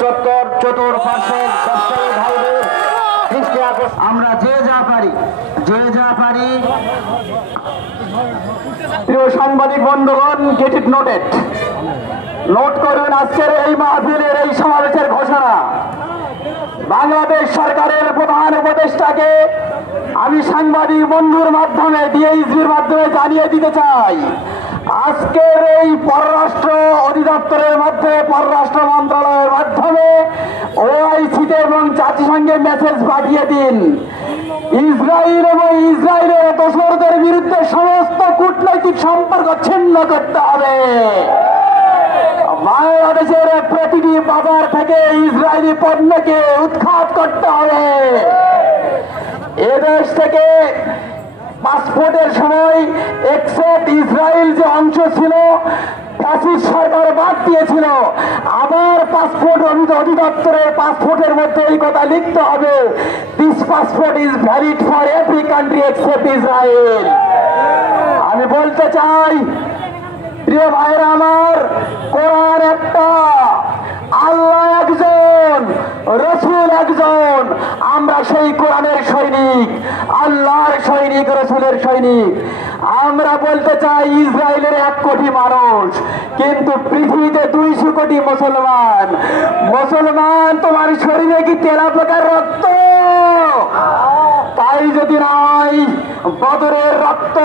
চত্বর চতুর্পার্শ্বের ব্যবসায়ী ভাইদের দৃষ্টি আকর্ষণ। আমরা যে যা পারি প্রিয় সাংবাদিক বন্ধুগণ, গেট ইট নোটেড, নোট করুন আজকের এই মাহফিলের এই সমাবেশের ঘোষণা। বাংলাদেশ সরকারের প্রধান উপদেষ্টাকে আমি সাংবাদিক বন্ধুর মাধ্যমে ডিএইচবির মাধ্যমে জানিয়ে দিতে চাই, আজকের এই পররাষ্ট্র অধিদপ্তরের মধ্যে পররাষ্ট্র মন্ত্রণালয়ের মাধ্যমে ওআইসিতে এবং জাতিসংঘে মেসেজ পাঠিয়ে দিন, ইসরায়েল এবং ইসরায়েলের দোসরদের বিরুদ্ধে সমস্ত কূটনৈতিক সম্পর্ক ছিন্ন করতে হবে। বাংলাদেশের প্রতিটি বাজার থেকে ইসরায়েলি পণ্যকে উৎখাত করতে হবে। এদেশ থেকে পাসপোর্টের সময় এক্সেপ্ট ইসরায়েল যে অংশ ছিল ফ্যাসিস্ট সরকার বাদ দিয়েছিল, আবার পাসপোর্ট অধিদপ্তরের পাসপোর্টের মধ্যে এই কথা লিখতে হবে, this passport is valid for every country except Israel. আমি বলতে চাই প্রিয় ভাইরা আমার, কোরআন একটা, আল্লাহ একজন, রসুল একজন। আমরা সেই কোরআনের সৈনিক, আল্লাহর সৈনিক, রসুলের সৈনিক। আমরা বলতে চাই ইসরায়েলের 1 কোটি মানুষ, কিন্তু পৃথিবীতে 200 কোটি মুসলমান। তোমার শরীরে কি তেলাপোকার রক্ত? তাই যদি নয়, বদরের রক্ত,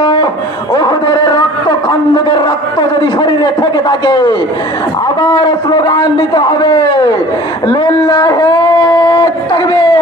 ওহদের রক্ত, খন্দকের রক্ত যদি শরীরে থেকে থাকে, আবার স্লোগান দিতে হবে, লিল্লাহি তাকবীর।